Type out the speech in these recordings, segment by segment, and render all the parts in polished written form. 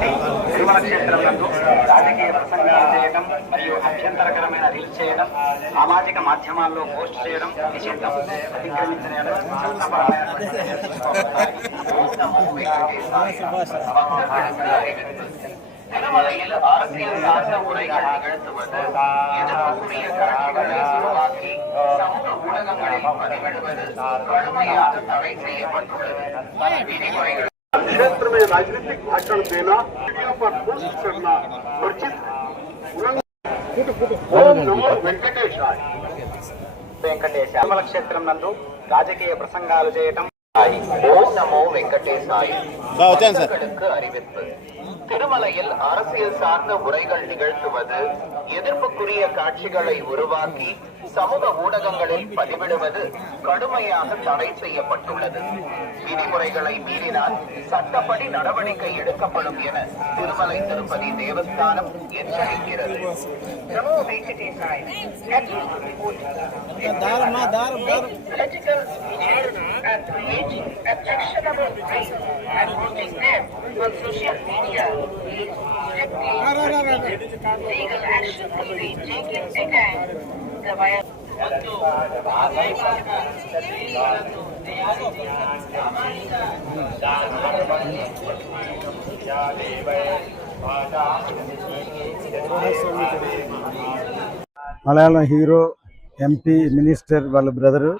తిరుమల క్షేత్రంలో రాజకీయ ప్రసంగాలు చేయడం మరియు అభ్యంతరకరమైన రీల్స్ చేయడం, సామాజిక మాధ్యమాల్లో పోస్ట్ చేయడం నిషిద్ధం. అతిక్రమించిన திருமலையில் அரசியல் சார்ந்த உரைகள் நிகழ்த்துவது, எதிர்ப்புக்குரிய காட்சிகளை உருவாக்கி சமூக ஊடகங்களில் பதிவிடுவது கடுமையாக தடை செய்யப்பட்டுள்ளது. விதிமுறைகள் क्षेत्र में राजनीतिक भाषण देना, वीडियो पर पोस्ट करना वर्जित। ओम नमो वेंकटेशाय। తిరుమల క్షేత్రం నందు రాజకీయ ప్రసంగాలు చేయటం. ஓம் நமோ வெங்கடேசாய. அறிவிப்பு. திருமலையில் அரசியல் சார்ந்த உரைகள் நிகழ்த்துவது, எதிர்ப்புக்குரிய காட்சிகளை உருவாக்கி சமூக ஊடகங்களில் பதிவிடுவது கடுமையாக தடை செய்யப்பட்டுள்ளது. விதிமுறைகளை மீறினால் சட்டப்படி நடவடிக்கை எடுக்கப்படும் என Thirumalai Tirupati Devasthanam எச்சரிக்கிறது. Legal action will be taken against the violation. Malayalam hero, MP, minister వాళ్ళ బ్రదరు.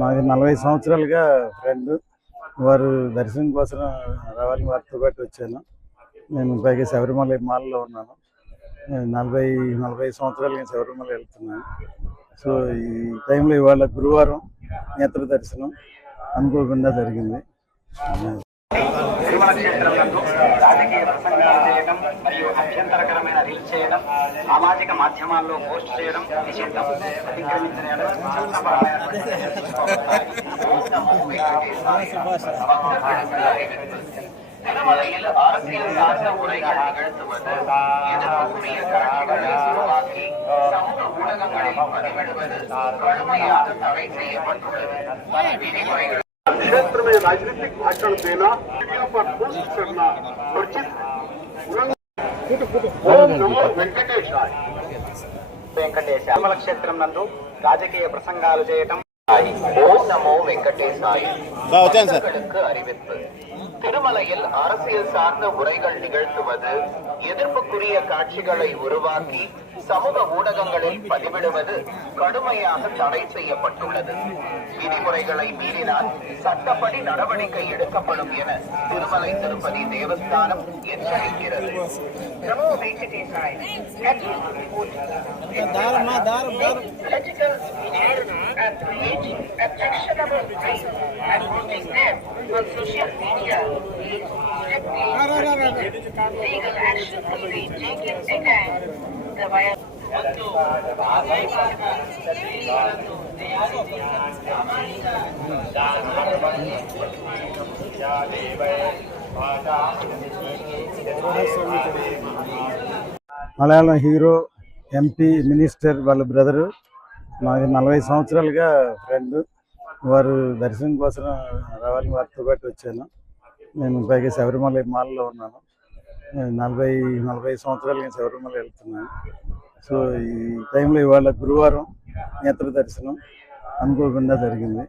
నాకు 40 సంవత్సరాలుగా ఫ్రెండ్. వారు దర్శనం కోసం రావాలని వారితో పాటు వచ్చాను. నేను పైగా శబరిమల మాలలో ఉన్నాను. 40 సంవత్సరాలు నేను శబరిమల వెళ్తున్నాను. సో ఈ టైంలో ఇవాళ గురువారం నేత్ర దర్శనం అనుకోకుండా జరిగింది. తిరుమల క్షేత్రంలో రాజకీయ ప్రసంగాలు చేయడం మరియు అభ్యంతరకరమైన రీల్స్ చేయడం, సామాజిక మాధ్యమాల్లో పోస్ట్ చేయడం నిషిద్ధం. అతిక్రమించిన திருமலையில் அரசியல் சார்ந்த உரைகள் நிகழ்த்துவது, எதிர்ப்புக்குரிய காட்சிகளை உருவாக்கி சமூக ஊடகங்களில் பதிவிடுவது கடுமையாக தடை செய்யப்பட்டுள்ளது. விதிமுறைகள் क्षेत्र में राजनीतिक भाषण देना, वीडियो पर पोस्ट करना वर्जित। ओम नमो वेंकटेशाय। తిరుమల క్షేత్రం నందు రాజకీయ ప్రసంగాలు చేయటం. ஓம் நமோ வெங்கடேசாய. அறிவிப்பு. திருமலையில் அரசியல் சார்ந்த உரைகள் நிகழ்த்துவது, எதிர்ப்புக்குரிய காட்சிகளை உருவாக்கி சமூக ஊடகங்களில் பதிவிடுவது கடுமையாக தடை செய்யப்பட்டுள்ளது. விதிமுறைகளை மீறினால் சட்டப்படி நடவடிக்கை எடுக்கப்படும் என Thirumalai Tirupati Devasthanam எச்சரிக்கிறது. Legal action will be taken against the violation. Malayalam hero, MP, minister వాళ్ళ బ్రదరు. నాకు 40 సంవత్సరాలుగా ఫ్రెండ్. వారు దర్శనం కోసం రావాలని వారితో పాటు వచ్చాను. నేను పైగా శబరిమల మాలలో ఉన్నాను. 40 సంవత్సరాలు నేను శబరిమల వెళ్తున్నాను. సో ఈ టైంలో ఇవాళ గురువారం నేత్ర దర్శనం అనుకోకుండా జరిగింది.